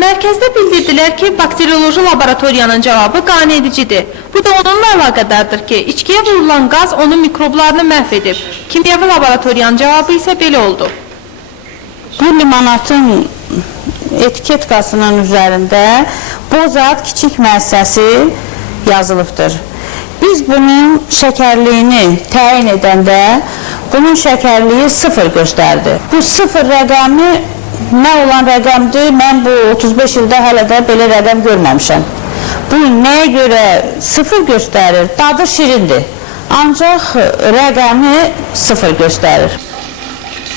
Mərkəzdə bildirdilər ki, bakterioloji laboratoriyanın cavabı qane-edicidir. Bu da onunla əlaqədardır ki, içkiyə vurulan qaz onun mikroblarını məhv edib. Kimyəvi laboratoriyanın cavabı isə belə oldu. Bu limonatın etiketkasının üzərində Bozat kiçik müəssisəsi yazılıbdır. Biz bunun şəkərliyini təyin edəndə bunun şəkərliyi 0 göstərdi. Bu 0 rəqəmi nə olan rəqəmdir? Mən bu 35 ildə hələ də belə rəqəm görməmişəm. Bu nəyə görə 0 göstərir? Dadı şirindir. Ancaq rəqəmi 0 göstərir.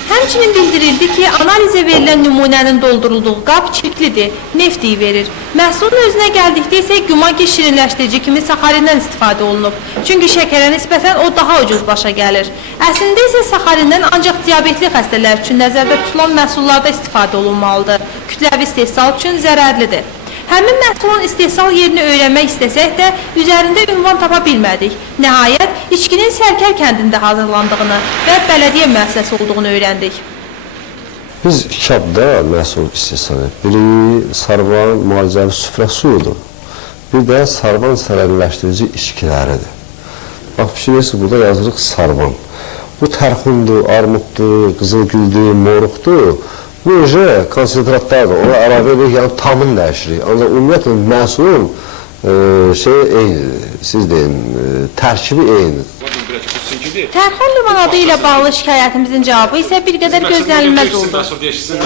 Həmçinin bildirildi ki, analizə verilən nümunənin doldurulduğu qab çirklidir, neft iyi verir. Məhsulun özünə gəldikdə isə güman ki, şirinləşdirici kimi saxarindən istifadə olunub. Çünki şəkərə nisbətən o daha ucuz başa gəlir. Əslində isə saxarindən ancaq diabetli xəstələr üçün nəzərdə tutulan məhsullarda istifadə olunmalıdır. Kütləvi istehsal üçün zərərlidir. Həmin məhsulun istehsal yerini öyrənmək istəsək də üzərində ünvan tapa bilmədik. Nəhayət, içkinin Sərkər kəndində hazırlandığını və bələdiyyə müəssisəsi olduğunu öyrəndik. Biz kəbdə məhsul istehsal edirik. Biri sarvan müalicəvi süfrə suyudur. Bir də sarvan sərinləşdirici içkiləridir. Bax, bilirsiniz, burada yazırıq sarvan. Bu tərxundur, armuddur, qızılgüldür, moruqdur. Bu öncə konsentratlardır, ona əlavə edirik, yəni tamın dəyişirik. Ancaq ümumiyyətlə məhsulun eynidir, siz deyin, tərkibi eynidir. Tərxun limonadı ilə bağlı şikayətimizin cavabı isə bir qədər gözlənilməz oldu.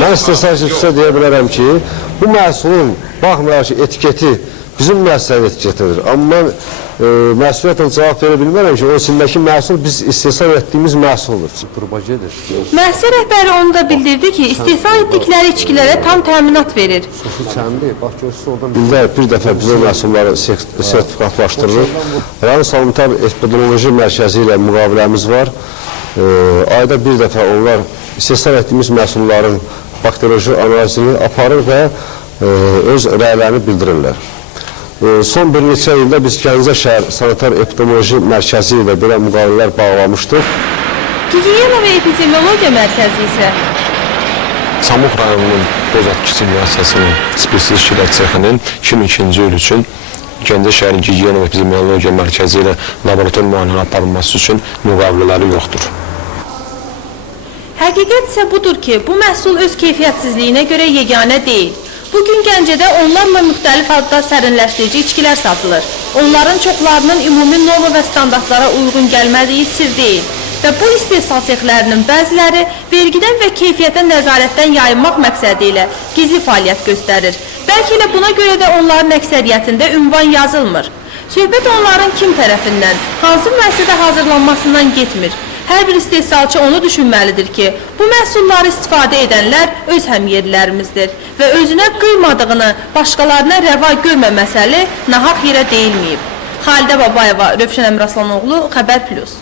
Mən istehsal sizə deyə bilərəm ki, bu məhsulun, baxmayaraq ki, etiketi bizim müəssisənin etiketidir. Amma mən məsuliyyətlə cavab verə bilmərəm ki, o içindəki məhsul biz istehsal etdiyimiz məhsuldur. Müəssisə rəhbəri onu da bildirdi ki, istehsal etdikləri içkilərə tam təminat verir. Sosu çəndi, bax görsün oradan. İldə bir dəfə bizim məhsulları sertifikatlaşdırılır. Rayon Sanitar Epidemioloji Mərkəzi ilə müqaviləmiz var. Ayda bir dəfə onlar istehsal etdiyimiz məhsulların bakterioloji analizini aparır və öz rəylərini bildirirlər. Son bir neçə ildə biz Gəncə şəhər Sanitar Epidemioloji Mərkəzi ilə belə müqavilələr bağlamışdıq. Gigiyena və Epidemiologiya Mərkəzi isə Samux rayonunun Bozat kiçik müəssisəsinin spirsiz şirət sexinin 2002-ci il üçün Gəncə şəhərin Gigiyena və Epidemiologiya Mərkəzi ilə laborator müayinə aparılması üçün müqavilələri yoxdur. Həqiqət isə budur ki, bu məhsul öz keyfiyyətsizliyinə görə yeganə deyil. Bugün Gəncədə onlarla müxtəlif adda sərinləşdirici içkilər satılır. Onların çoxlarının ümumi norma və standartlara uyğun gəlmədiyi sir deyil. Və bu istehsal sexlərinin bəziləri vergidən və keyfiyyətə nəzarətdən yayınmaq məqsədi ilə gizli fəaliyyət göstərir. Bəlkə elə buna görə də onların əksəriyyətində ünvan yazılmır. Söhbət onların kim tərəfindən, hansı müəssisədə hazırlanmasından getmir. Hər bir istehsalçı onu düşünməlidir ki, bu məhsulları istifadə edənlər öz həmyerlilərimizdir və özünə qıymadığını başqalarına rəva görməməsəli nahaq yerə deyilməyib. Xalidə Babayeva, Rövşən Əmraslanoğlu, Xəbər Plus.